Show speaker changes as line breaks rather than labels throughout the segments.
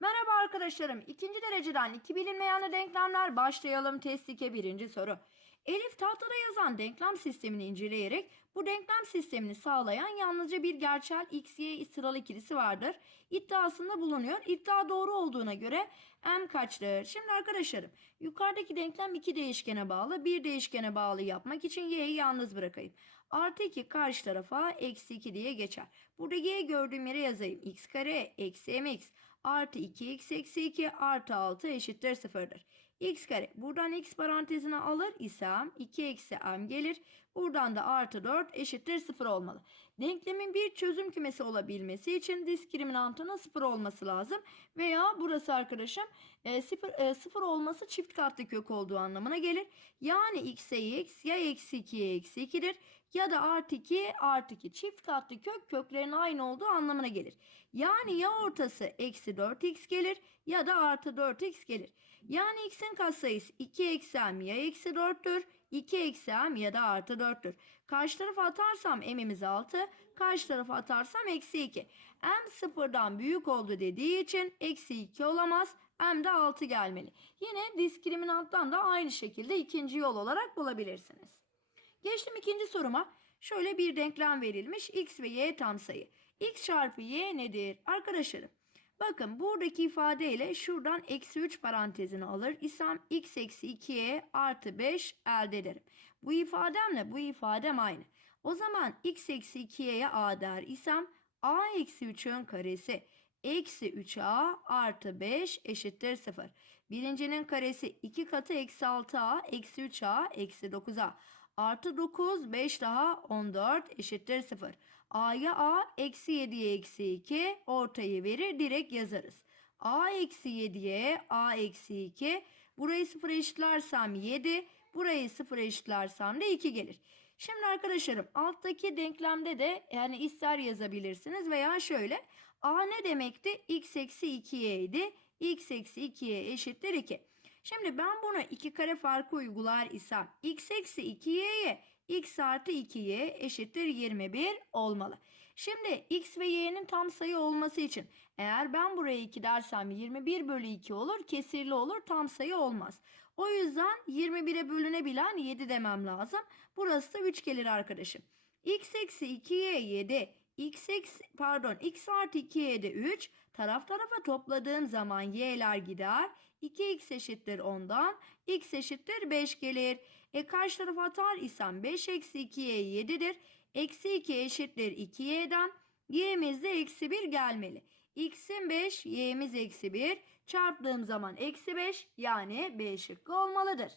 Merhaba arkadaşlarım. İkinci dereceden iki bilinmeyenli denklemler başlayalım. Test 2 birinci soru. Elif tahtada yazan denklem sistemini inceleyerek bu denklem sistemini sağlayan yalnızca bir gerçel x, y sıralı ikilisi vardır. İddiasında bulunuyor. İddia doğru olduğuna göre m kaçtır? Şimdi arkadaşlarım yukarıdaki denklem iki değişkene bağlı. Bir değişkene bağlı yapmak için y'yi yalnız bırakayım. Artı 2 karşı tarafa eksi 2 diye geçer. Burada y gördüğüm yere yazayım. x kare eksi mx artı 2x eksi 2 artı 6 eşittir 0'dır. X kare buradan x parantezine alır isem 2 eksi m gelir. Buradan da artı 4 eşittir 0 olmalı. Denklemin bir çözüm kümesi olabilmesi için diskriminantının 0 olması lazım. Veya burası arkadaşım 0, 0 olması çift katlı kök olduğu anlamına gelir. Yani x'e x ya eksi 2'ye eksi 2'dir ya da artı 2 artı 2 çift katlı kök köklerin aynı olduğu anlamına gelir. Yani ya ortası eksi 4x gelir ya da artı 4x gelir. Yani x'in katsayısı 2 eksi m ya eksi 4'tür 2 eksi m ya da artı 4'tür. Karşı tarafa atarsam m'imiz 6 karşı tarafa atarsam eksi 2. m sıfırdan büyük oldu dediği için eksi 2 olamaz. M de 6 gelmeli. Yine diskriminanttan da aynı şekilde ikinci yol olarak bulabilirsiniz. Geçtim ikinci soruma. Şöyle bir denklem verilmiş. X ve Y tam sayı. X çarpı Y nedir? Arkadaşlarım bakın buradaki ifadeyle şuradan eksi 3 parantezini alır isem x eksi 2y artı 5 elde ederim. Bu ifademle bu ifadem aynı. O zaman x eksi 2y'ye a der isem a eksi 3'ün karesi eksi 3a artı 5 eşittir 0. Birincinin karesi 2 katı eksi 6a eksi 3a eksi 9a. Artı 9 5 daha 14 eşittir 0. A'ya A eksi 7'ye eksi 2 ortayı verir direkt yazarız. A eksi 7'ye A eksi 2 burayı 0 eşitlersem 7 burayı 0 eşitlersem de 2 gelir. Şimdi arkadaşlarım alttaki denklemde de yani ister yazabilirsiniz veya şöyle A ne demekti? X eksi 2y idi. X eksi 2y eşittir 2. Şimdi ben buna 2 kare farkı uygular isem x eksi 2y'ye x artı 2y eşittir 21 olmalı. Şimdi x ve y'nin tam sayı olması için eğer ben buraya 2 dersem 21 bölü 2 olur kesirli olur tam sayı olmaz. O yüzden 21'e bölünebilen 7 demem lazım. Burası da 3 gelir arkadaşım. x eksi 2y 7 x eksi pardon x artı 2y de 3 taraf tarafa topladığım zaman y'ler gider 2x eşittir 10'dan x eşittir 5 gelir. E karşı tarafa atar isem 5 eksi 2y 7'dir. Eksi 2 eşittir 2y'den y'miz de eksi 1 gelmeli. x'in 5 y'miz eksi 1 çarptığım zaman eksi 5 yani B şıkkı olmalıdır.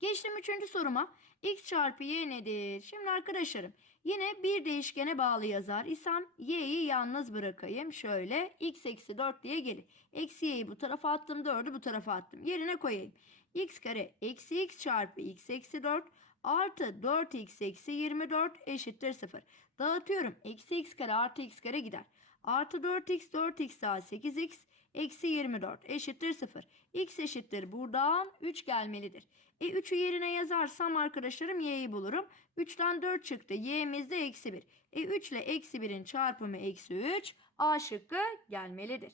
Geçtim üçüncü soruma. X çarpı Y nedir? Şimdi arkadaşlarım yine bir değişkene bağlı yazar isem Y'yi yalnız bırakayım. Şöyle X eksi 4 diye gelir. Eksi Y'yi bu tarafa attım 4'ü bu tarafa attım. Yerine koyayım. X kare eksi X çarpı X eksi 4 artı 4X eksi 24 eşittir 0. Dağıtıyorum. Eksi X kare artı X kare gider. Artı 4x 4x daha 8x eksi 24 eşittir 0. x eşittir buradan 3 gelmelidir. E 3'ü yerine yazarsam arkadaşlarım y'yi bulurum. 3'ten 4 çıktı. y'miz de eksi 1. E 3 ile eksi 1'in çarpımı eksi 3. A şıkkı gelmelidir.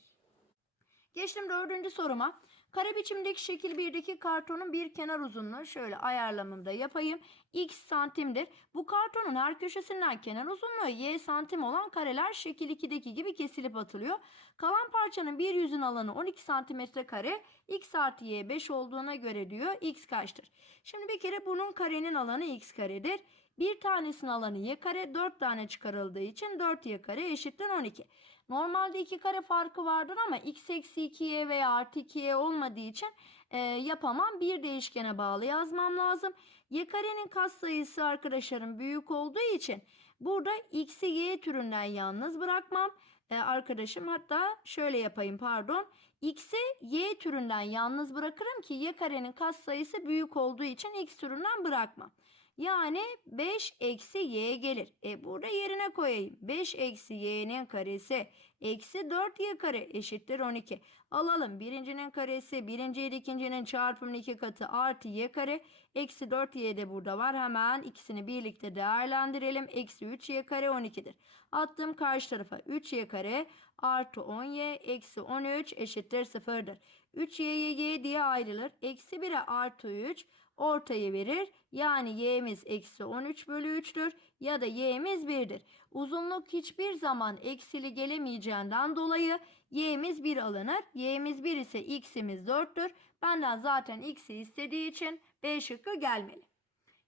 Geçtim dördüncü soruma. Kare biçimdeki şekil 1'deki kartonun bir kenar uzunluğu şöyle ayarlamamda yapayım. X santimdir. Bu kartonun her köşesinden kenar uzunluğu y santim olan kareler şekil 2'deki gibi kesilip atılıyor. Kalan parçanın bir yüzün alanı 12 santimetre kare. X artı y 5 olduğuna göre diyor x kaçtır? Şimdi bir kere bunun karenin alanı x karedir. Bir tanesinin alanı y kare 4 tane çıkarıldığı için 4y kare eşittir 12. Normalde 2 kare farkı vardır ama x eksi 2y veya artı 2y olmadığı için e, yapamam. Bir değişkene bağlı yazmam lazım. y karenin katsayısı arkadaşlarım büyük olduğu için burada x'i y türünden yalnız bırakmam. E, arkadaşım hatta şöyle yapayım pardon. x'i y türünden yalnız bırakırım ki y karenin katsayısı büyük olduğu için x türünden bırakmam. Yani 5 eksi y gelir. E burada yerine koyayım. 5 eksi y'nin karesi eksi 4y kare eşittir 12. Alalım birincinin karesi birinci ile ikincinin çarpımının iki katı artı y kare. Eksi 4y de burada var. Hemen ikisini birlikte değerlendirelim. Eksi 3y kare 12'dir. Attım karşı tarafa 3y kare artı 10y eksi 13 eşittir 0'dır. 3y'ye y diye ayrılır. Eksi 1'e artı 3 ortayı verir. Yani y'miz eksi 13 bölü 3'tür ya da y'miz 1'dir. Uzunluk hiçbir zaman eksili gelemeyeceğinden dolayı y'miz 1 alınır. y'miz 1 ise x'imiz 4'tür. Benden zaten x'i istediği için B şıkkı gelmeli.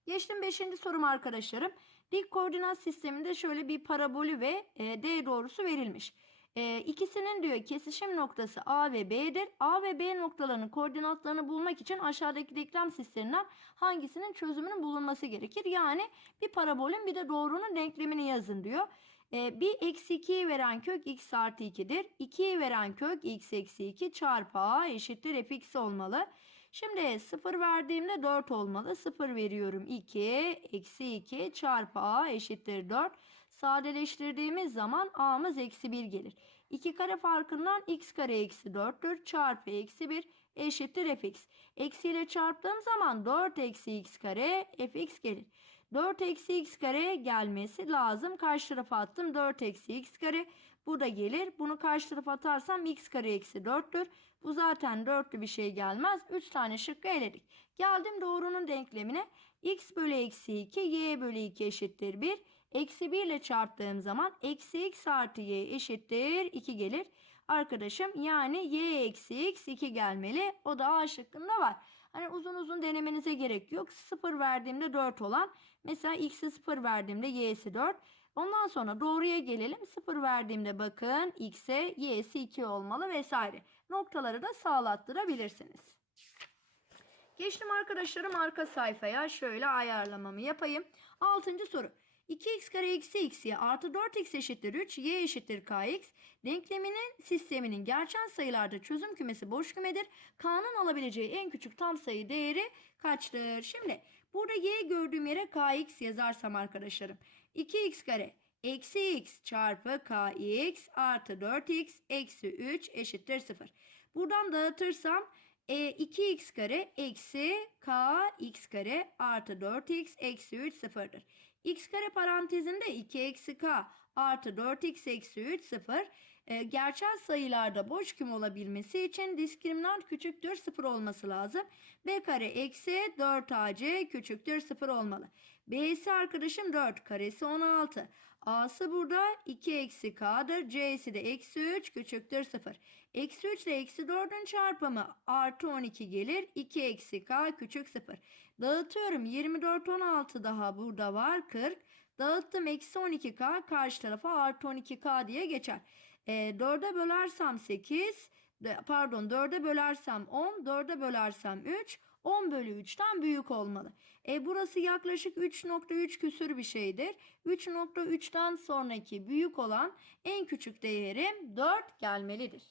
Geçtim 5. sorum arkadaşlarım. Dik koordinat sisteminde şöyle bir parabolü ve e, D doğrusu verilmiş. E, ikisinin diyor kesişim noktası A ve B'dir. A ve B noktalarının koordinatlarını bulmak için aşağıdaki denklem sisteminden hangisinin çözümünün bulunması gerekir? Yani bir parabolün bir de doğrunun denklemini yazın diyor. E, bir eksi 2'yi veren kök x artı 2'dir. 2'yi veren kök x eksi 2 çarpı a eşittir fx olmalı. Şimdi 0 verdiğimde 4 olmalı. 0 veriyorum 2 eksi 2 çarpı a eşittir 4. Sadeleştirdiğimiz zaman a'mız eksi 1 gelir. 2 kare farkından x kare eksi 4'tür. Çarpı eksi 1 eşittir fx. Eksi ile çarptığım zaman 4 eksi x kare fx gelir. 4 eksi x kare gelmesi lazım. Karşı tarafa attım 4 eksi x kare. Bu da gelir. Bunu karşı tarafa atarsam x kare eksi 4'tür. Bu zaten dörtlü bir şey gelmez. 3 tane şıkkı eledik. Geldim doğrunun denklemine. x bölü eksi 2 y bölü 2 eşittir 1. Eksi 1 ile çarptığım zaman eksi x artı y eşittir 2 gelir. Arkadaşım yani y eksi x 2 gelmeli. O da A şıkkında var. Hani uzun uzun denemenize gerek yok. 0 verdiğimde 4 olan. Mesela x'e 0 verdiğimde y'si 4. Ondan sonra doğruya gelelim. 0 verdiğimde bakın x'e y'si 2 olmalı vesaire. Noktaları da sağlattırabilirsiniz. Geçtim arkadaşlarım arka sayfaya. Şöyle ayarlamamı yapayım. 6. soru. 2x kare eksi x'ye artı 4x eşittir 3, y eşittir kx. Denkleminin sisteminin gerçel sayılarda çözüm kümesi boş kümedir. K'nın alabileceği en küçük tam sayı değeri kaçtır? Şimdi burada y gördüğüm yere kx yazarsam arkadaşlarım. 2x kare eksi x çarpı kx artı 4x eksi 3 eşittir 0. Buradan dağıtırsam e, 2x kare eksi kx kare artı 4x eksi 3 sıfırdır. X kare parantezinde 2 eksi k artı 4x eksi 3 sıfır. E, gerçel sayılarda boş küm olabilmesi için diskriminant küçüktür 0 olması lazım. b kare eksi 4ac küçüktür 0 olmalı. b'si arkadaşım 4 karesi 16. A'sı burada 2 eksi K'dır. C'si de eksi 3 küçüktür 0. Eksi 3 ile eksi 4'ün çarpımı artı 12 gelir. 2 eksi K küçük 0. Dağıtıyorum 24 16 daha burada var 40. Dağıttım eksi 12K karşı tarafa artı 12K diye geçer. E, 4'e bölersem 8 pardon 4'e bölersem 10 4'e bölersem 3 10 bölü 3'ten büyük olmalı. E burası yaklaşık 3.3 küsür bir şeydir. 3.3'ten sonraki büyük olan en küçük değerim 4 gelmelidir.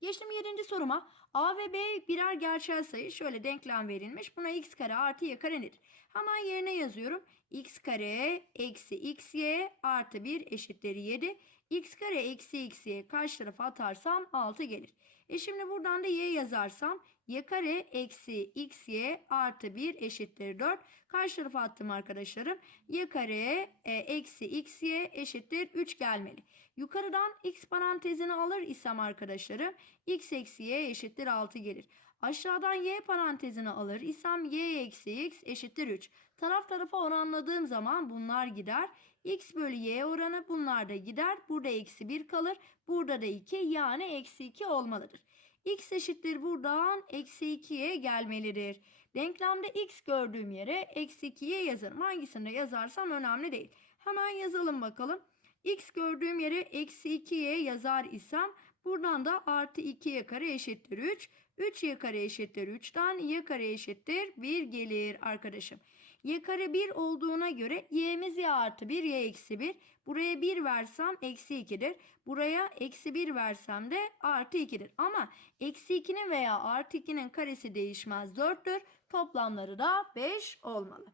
Geçtim 7. soruma. A ve B birer gerçel sayı. Şöyle denklem verilmiş. Buna x kare artı y kare nedir? Hemen yerine yazıyorum. x kare eksi xy artı 1 eşittir 7. x kare eksi xy karşı tarafa atarsam 6 gelir. E şimdi buradan da y yazarsam y kare eksi xy artı 1 eşittir 4. Karşı tarafa attım arkadaşlarım. y kare e, eksi xy eşittir 3 gelmeli. Yukarıdan x parantezini alır isem arkadaşlarım x eksi y eşittir 6 gelir. Aşağıdan y parantezini alır isem y eksi x eşittir 3. Taraf tarafa oranladığım zaman bunlar gider. x bölü y oranı bunlar da gider. Burada eksi 1 kalır. Burada da 2 yani eksi 2 olmalıdır. X eşittir buradan eksi 2'ye gelmelidir. Denklemde x gördüğüm yere eksi 2'ye yazarım. Hangisinde yazarsam önemli değil. Hemen yazalım bakalım. x gördüğüm yere eksi 2'ye yazar isem buradan da artı 2y kare eşittir 3. 3y kare eşittir 3'ten y kare eşittir 1 gelir arkadaşım. Y kare 1 olduğuna göre y'miz y artı 1 y eksi 1. Buraya 1 versem eksi 2'dir. Buraya eksi 1 versem de artı 2'dir. Ama eksi 2'nin veya artı 2'nin karesi değişmez 4'tür. Toplamları da 5 olmalı.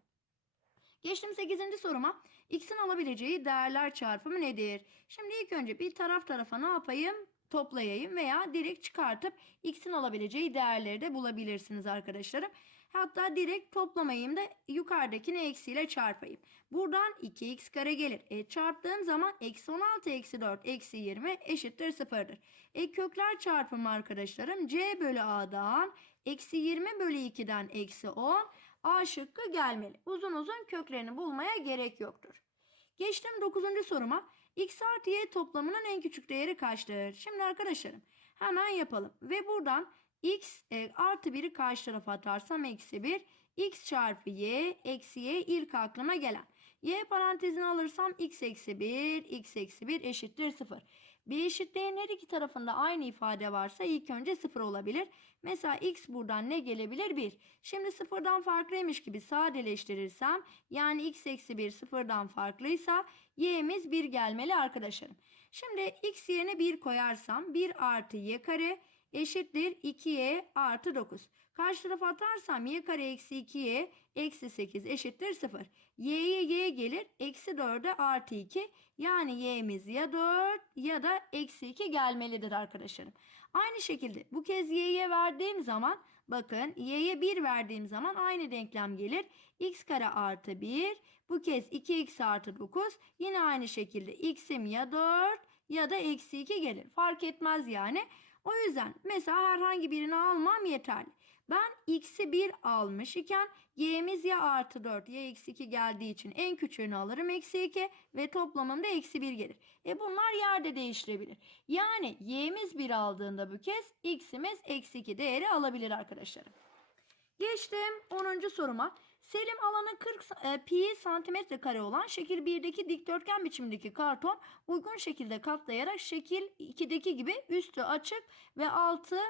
Geçtim 8. soruma. X'in alabileceği değerler çarpımı nedir? Şimdi ilk önce bir taraf tarafa ne yapayım? Toplayayım veya direkt çıkartıp X'in alabileceği değerleri de bulabilirsiniz arkadaşlarım. Hatta direkt toplamayayım da yukarıdakini eksiyle çarpayım. Buradan 2x kare gelir. E, çarptığım zaman eksi 16 eksi 4 eksi 20 eşittir sıfırdır. E, kökler çarpımı arkadaşlarım c bölü a'dan eksi 20 bölü 2'den eksi 10 a şıkkı gelmeli. Uzun uzun köklerini bulmaya gerek yoktur. Geçtim 9. soruma. X artı Y toplamının en küçük değeri kaçtır? Şimdi arkadaşlarım hemen yapalım. Ve buradan X e, artı 1'i karşı tarafa atarsam eksi 1. X çarpı Y eksi Y ilk aklıma gelen. Y parantezine alırsam X eksi 1, X eksi 1 eşittir 0. Bir eşitliğin her iki tarafında aynı ifade varsa ilk önce 0 olabilir. Mesela X buradan ne gelebilir? 1. Şimdi sıfırdan farklıymış gibi sadeleştirirsem yani X eksi 1 sıfırdan farklıysa Y'miz 1 gelmeli arkadaşlarım. Şimdi X yerine 1 koyarsam 1 artı Y kare eşittir 2y artı 9. Karşı tarafa atarsam y kare eksi 2y eksi 8 eşittir 0. y'ye y gelir eksi 4'e artı 2 yani y'miz ya 4 ya da eksi 2 gelmelidir arkadaşlarım. Aynı şekilde bu kez y'ye verdiğim zaman bakın y'ye 1 verdiğim zaman aynı denklem gelir. x kare artı 1 bu kez 2x artı 9 yine aynı şekilde x'im ya 4 ya da eksi 2 gelir. Fark etmez yani. O yüzden mesela herhangi birini almam yeterli. Ben x'i 1 almış iken y'miz ya artı 4 ya eksi 2 geldiği için en küçüğünü alırım eksi 2 ve toplamında eksi 1 gelir. E bunlar yerde değiştirebilir. Yani y'miz 1 aldığında bu kez x'imiz eksi 2 değeri alabilir arkadaşlarım. Geçtim 10. soruma. Selim alanı 40 e, pi santimetre kare olan şekil 1'deki dikdörtgen biçimindeki karton uygun şekilde katlayarak şekil 2'deki gibi üstü açık ve altı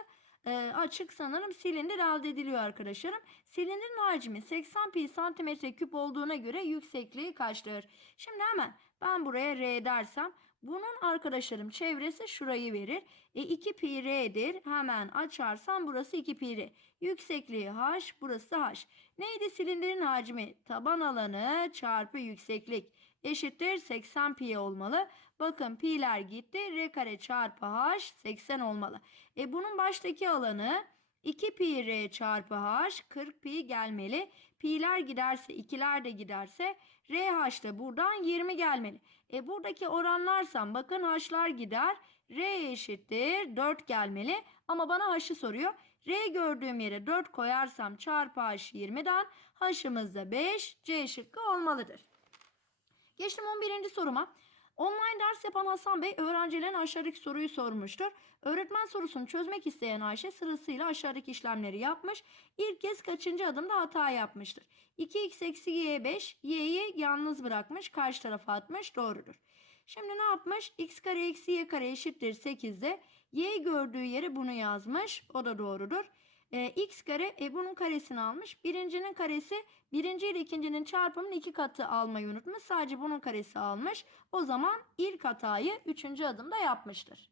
e, açık sanırım silindir elde ediliyor arkadaşlarım. Silindirin hacmi 80 pi santimetre küp olduğuna göre yüksekliği kaçtır? Şimdi hemen ben buraya R dersem bunun arkadaşlarım çevresi şurayı verir. E 2 pi r'dir. Hemen açarsam burası 2 pi r. Yüksekliği h, burası h. Neydi silindirin hacmi? Taban alanı çarpı yükseklik eşittir 80 pi olmalı. Bakın pi'ler gitti. R kare çarpı h 80 olmalı. E bunun baştaki alanı 2 pi r çarpı h 40 pi gelmeli. Pi'ler giderse 2'ler de giderse RH da buradan 20 gelmeli. E buradaki oranlarsam bakın h'lar gider. R eşittir 4 gelmeli. Ama bana h'ı soruyor. R gördüğüm yere 4 koyarsam çarpı h 20'den h'ımız da 5 C şıkkı olmalıdır. Geçtim 11. soruma. Online ders yapan Hasan Bey öğrencilerin aşağıdaki soruyu sormuştur. Öğretmen sorusunu çözmek isteyen Ayşe sırasıyla aşağıdaki işlemleri yapmış. İlk kez kaçıncı adımda hata yapmıştır? 2x eksi y 5 y'yi yalnız bırakmış karşı tarafa atmış doğrudur. Şimdi ne yapmış? x kare eksi y kare eşittir 8'de y gördüğü yere bunu yazmış. O da doğrudur. E, x kare e, bunun karesini almış. Birincinin karesi birinci ile ikincinin çarpımının iki katı almayı unutmuş. Sadece bunun karesi almış. O zaman ilk hatayı üçüncü adımda yapmıştır.